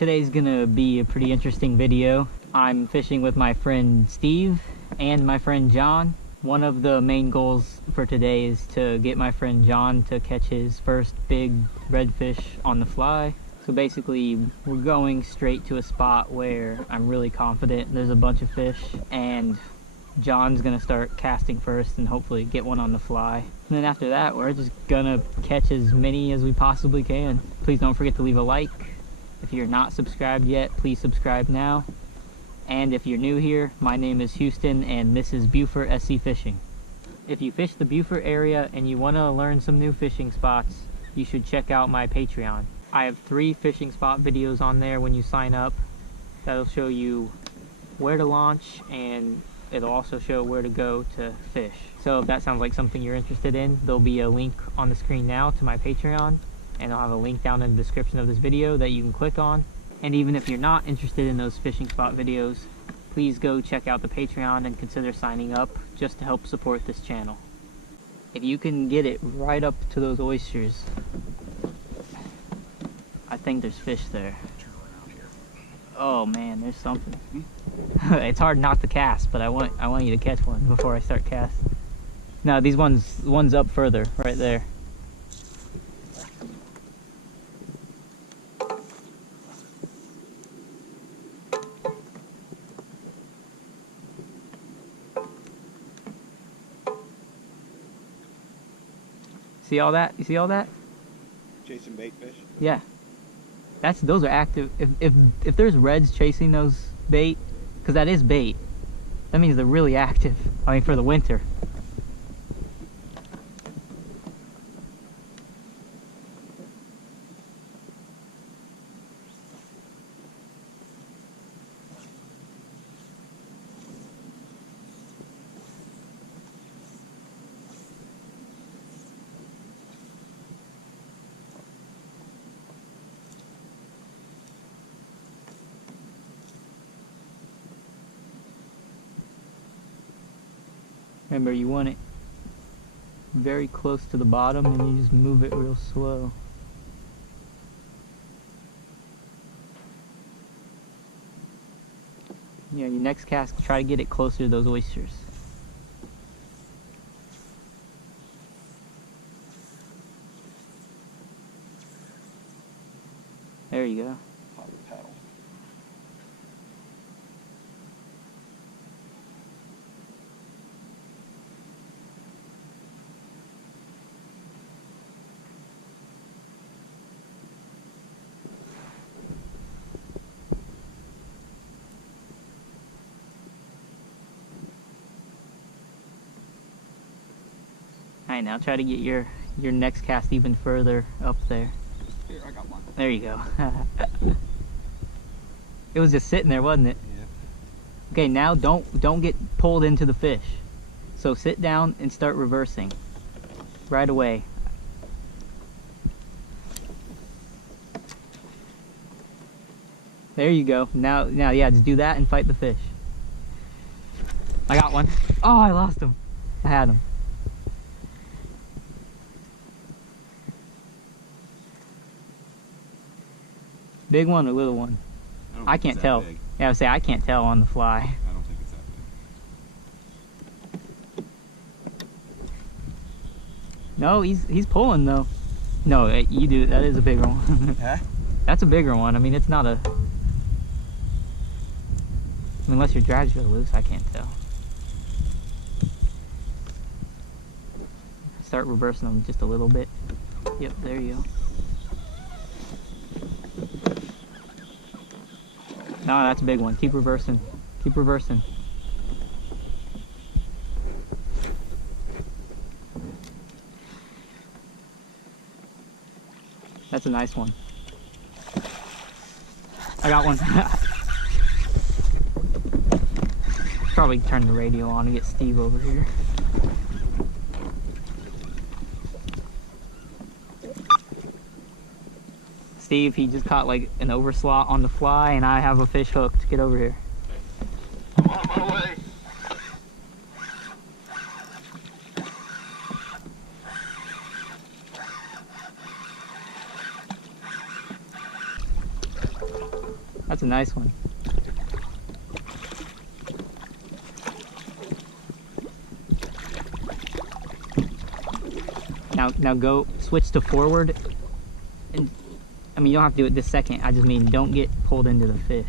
Today's gonna be a pretty interesting video. I'm fishing with my friend Steve and my friend John. One of the main goals for today is to get my friend John to catch his first big redfish on the fly. So basically, we're going straight to a spot where I'm really confident there's a bunch of fish, and John's gonna start casting first and hopefully get one on the fly. And then after that, we're just gonna catch as many as we possibly can. Please don't forget to leave a like. If you're not subscribed yet, please subscribe now. And if you're new here, my name is Houston and this is Beaufort SC Fishing. If you fish the Beaufort area and you want to learn some new fishing spots, you should check out my Patreon. I have 3 fishing spot videos on there when you sign up. That'll show you where to launch, and it'll also show where to go to fish. So if that sounds like something you're interested in, there'll be a link on the screen now to my Patreon, and I'll have a link down in the description of this video that you can click on. And even if you're not interested in those fishing spot videos, please go check out the Patreon and consider signing up just to help support this channel. If you can get it right up to those oysters, I think there's fish there. Oh man, there's something. It's hard not to cast, but I want you to catch one before I start casting. No, these one's up further, right there. See all that? You see all that? Chasing bait fish? Yeah. Those are active. If there's reds chasing those bait, because that is bait, that means they're really active. I mean, for the winter. Remember, you want it very close to the bottom and you just move it real slow. Yeah, your next cast, try to get it closer to those oysters. There you go. Hobie paddle. Alright, now try to get your next cast even further up there. Here, I got one. There you go. It was just sitting there, wasn't it? Yeah. Okay, now don't get pulled into the fish. So sit down and start reversing right away. There you go. Now yeah, just do that and fight the fish. I got one. Oh, I lost him. I had him. Big one or little one? I can't tell. Big. Yeah, I would say I can't tell on the fly. I don't think it's that big. No, he's pulling though. No, you do. That is a bigger one. Huh? That's a bigger one. I mean, it's not a. I mean, unless your drag's really loose, I can't tell. Start reversing them just a little bit. Yep, there you go. No, that's a big one. Keep reversing. Keep reversing. That's a nice one. I got one. Probably turn the radio on to get Steve over here. Steve, he just caught like an overslot on the fly, and I have a fish hooked. Get over here. I'm on my way. That's a nice one. Now go switch to forward, and I mean you don't have to do it this second. I just mean don't get pulled into the fish,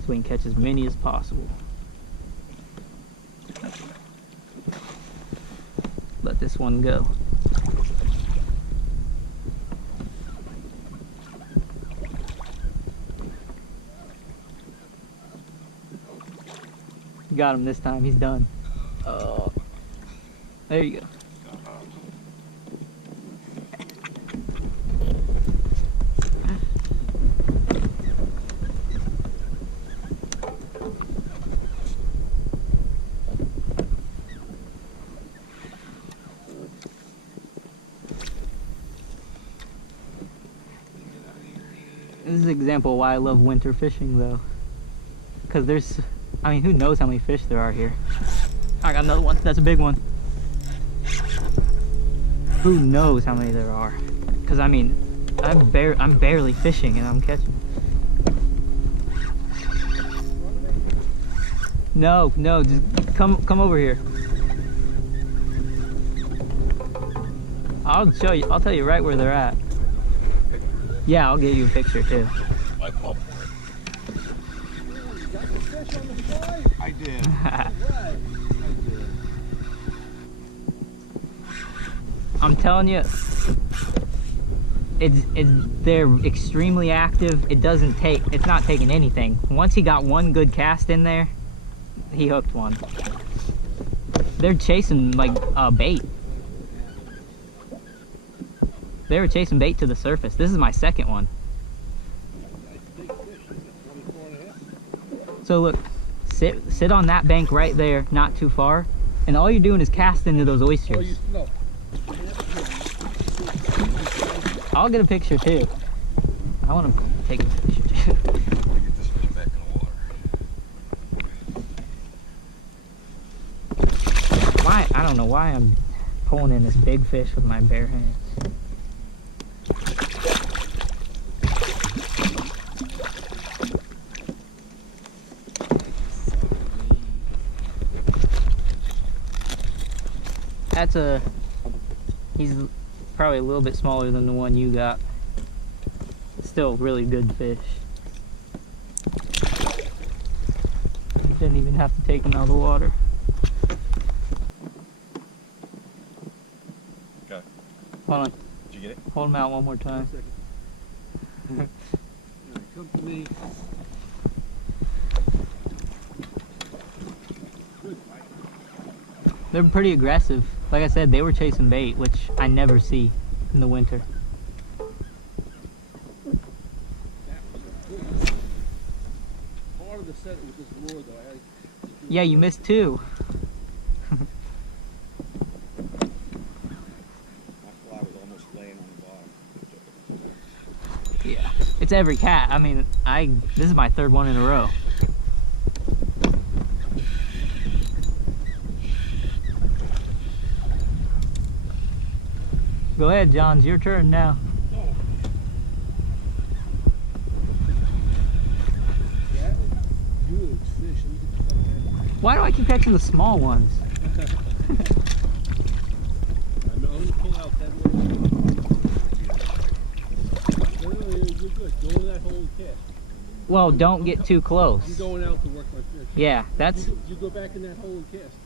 so we can catch as many as possible. Let this one go. Got him this time. He's done. Oh, there you go. This is an example of why I love winter fishing, though. Because there's, I mean, who knows how many fish there are here. I got another one. That's a big one. Who knows how many there are? Because, I mean, I'm barely fishing and I'm catching. No, just come over here. I'll show you. I'll tell you right where they're at. Yeah, I'll get you a picture too. I did. I'm telling you, they're extremely active. It's not taking anything. Once he got one good cast in there, he hooked one. They're chasing like bait. They were chasing bait to the surface. This is my second one. So look, sit on that bank right there, not too far, and all you're doing is casting into those oysters. I'll get a picture too. I want to take a picture too. Get this fish back in the water. Why? I don't know why I'm pulling in this big fish with my bare hands. He's probably a little bit smaller than the one you got. Still really good fish. You didn't even have to take him out of the water. Okay. Hold on. Did you get it? Hold him out one more time. Come to me. They're pretty aggressive. Like I said, they were chasing bait, which I never see in the winter. Part of the set was this lure though. Yeah, you missed two. My fly was almost laying on the bottom. Yeah. It's every cat. I mean, this is my third one in a row. Go ahead, John. It's your turn now. That was good fish. Let me get the fuck out of here. Why do I keep catching the small ones? I'm gonna pull out that little. No, you're good. Go in that hole and catch. Well, don't get too close. I'm going out to work my fish. Yeah, that's... You go back in that hole and cast.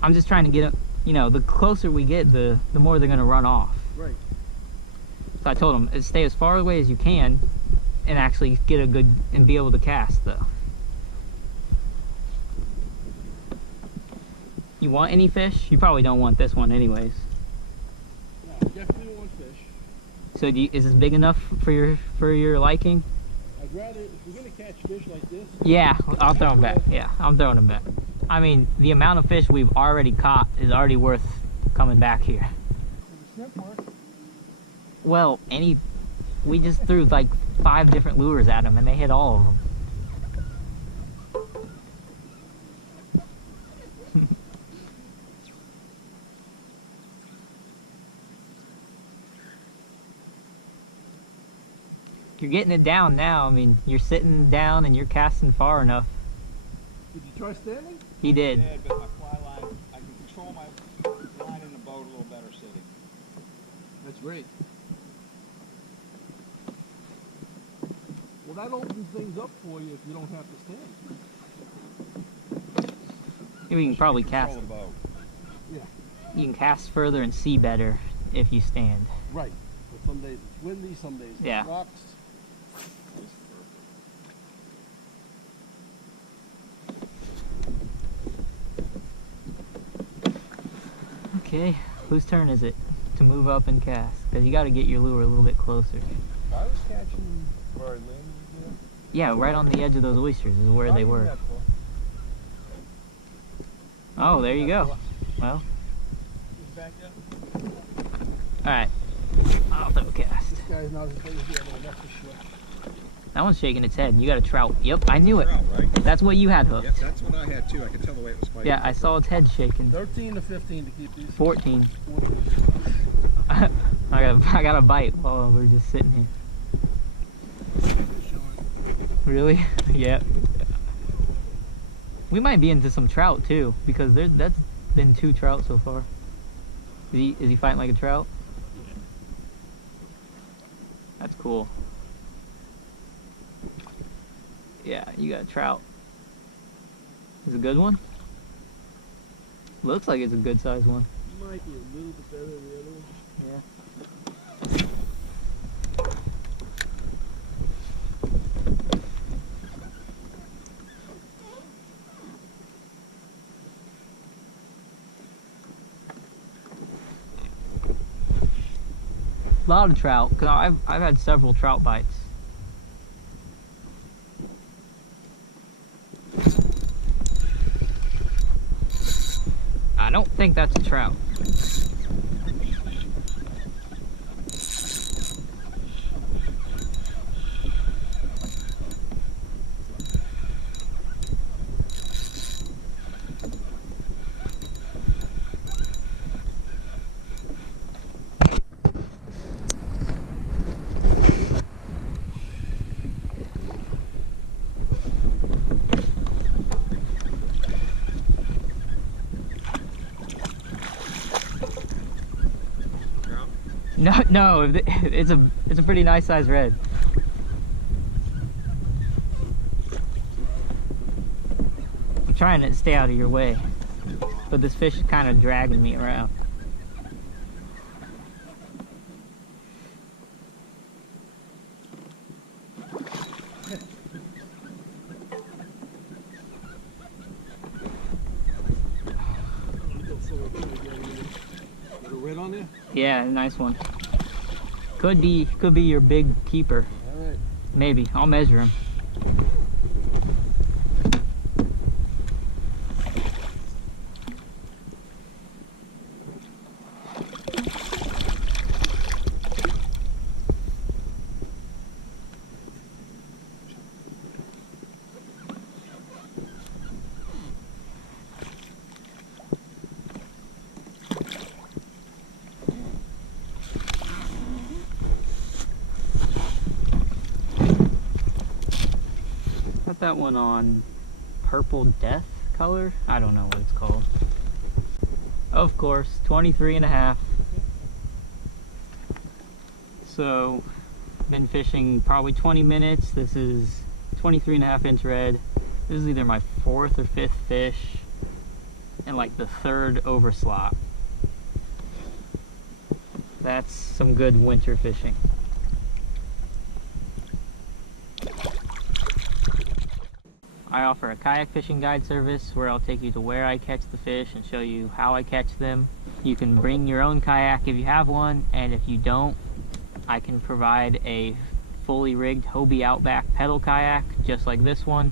I'm just trying to get... You know, the closer we get, the more they're going to run off. Right. So I told them, stay as far away as you can and actually get a good... and be able to cast, though. You want any fish? You probably don't want this one anyways. No, definitely want fish. So is this big enough for your liking? I'd rather, if we're gonna catch fish like this. Yeah, I'll throw them back. Yeah, I'm throwing them back. I mean, the amount of fish we've already caught is already worth coming back here. Snip mark. Well, we just threw like 5 different lures at them and they hit all of them. You're getting it down now. I mean, you're sitting down and you're casting far enough. Did you try standing? He did. Yeah, but my fly line, I can control my line in the boat a little better sitting. That's great. Well, that opens things up for you if you don't have to stand. We can probably cast. Control the boat. Yeah. You can cast further and see better if you stand. Right. But some days it's windy, some days Yeah. it's rocks. Okay, whose turn is it to move up and cast? Because you got to get your lure a little bit closer. I was catching where I landed there. Yeah, right on the edge of those oysters is where they were. Oh, there you go. Well, Back up. alright. I'll throw a cast. This guy's not as big as the other one, that's for sure. That one's shaking its head. You got a trout. Yep, I knew it. Trout, right? That's what you had hooked. Yep, that's what I had too. I could tell the way it was fighting. Yeah, I saw its head shaking. 13 to 15 to keep these. 14. 14. I got a bite while we're just sitting here. Really? Yeah. We might be into some trout too, because that's been 2 trout so far. Is he fighting like a trout? That's cool. Yeah, you got a trout. Is it a good one? Looks like it's a good sized one. Might be a little bit better than the other one. Yeah. A lot of trout, cause I've had several trout bites. I don't think that's a trout. No, it's a pretty nice sized red. I'm trying to stay out of your way, but this fish is kind of dragging me around. Got a red on there? Yeah, nice one. Could be your big keeper. All right. Maybe. I'll measure him. Put that one on purple death color. I don't know what it's called. Of course, 23.5. So, been fishing probably 20 minutes. This is 23.5 inch red. This is either my 4th or 5th fish and like the 3rd overslot. That's some good winter fishing. I offer a kayak fishing guide service where I'll take you to where I catch the fish and show you how I catch them. You can bring your own kayak if you have one, and if you don't, I can provide a fully rigged Hobie Outback Pedal Kayak just like this one.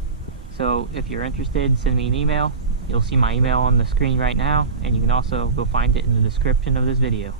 So if you're interested, send me an email. You'll see my email on the screen right now, and you can also go find it in the description of this video.